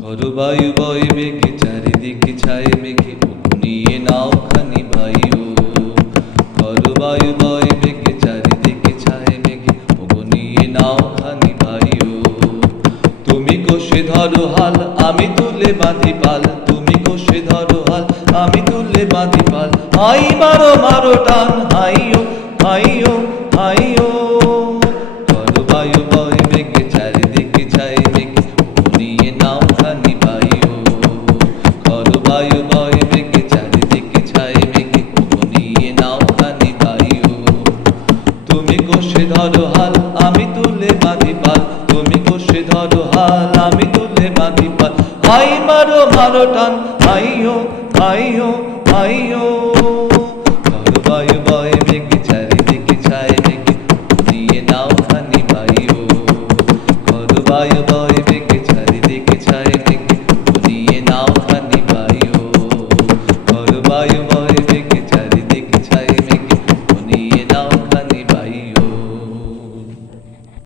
খরবায়ু বয় বেগে চারিদিকে ছায় মেঘে নিয়ে নাও খানি ভাইও। খরবায়ু বয় বেগে চারিদিকে ছায় মেঘে নিয়ে নাও খানি ভাইও। তুমি কষে ধরো হাল আমি তুলে বাঁধি পাল, তুমি কষে ধরো হাল আমি তুলে বাঁধি পাল। হাই মারো মারো টান হাইও হাইও হাইও। খরবায়ু বয় বেগে চারিদিকে ছায় মেঘে নিয়ে নাও খানি ভাইও। খরবায়ু বয় বেগে চারিদিকে ছায় মেঘে নিয়ে নাও খানি ভাইও। তুমি কষে ধরো হাল আমি তুলে বাঁধি পাল, তুমি কষে ধরো হাল আমি তুলে বাঁধি পাল। হাই মারো মারো টান হাইও হাইও হাইও।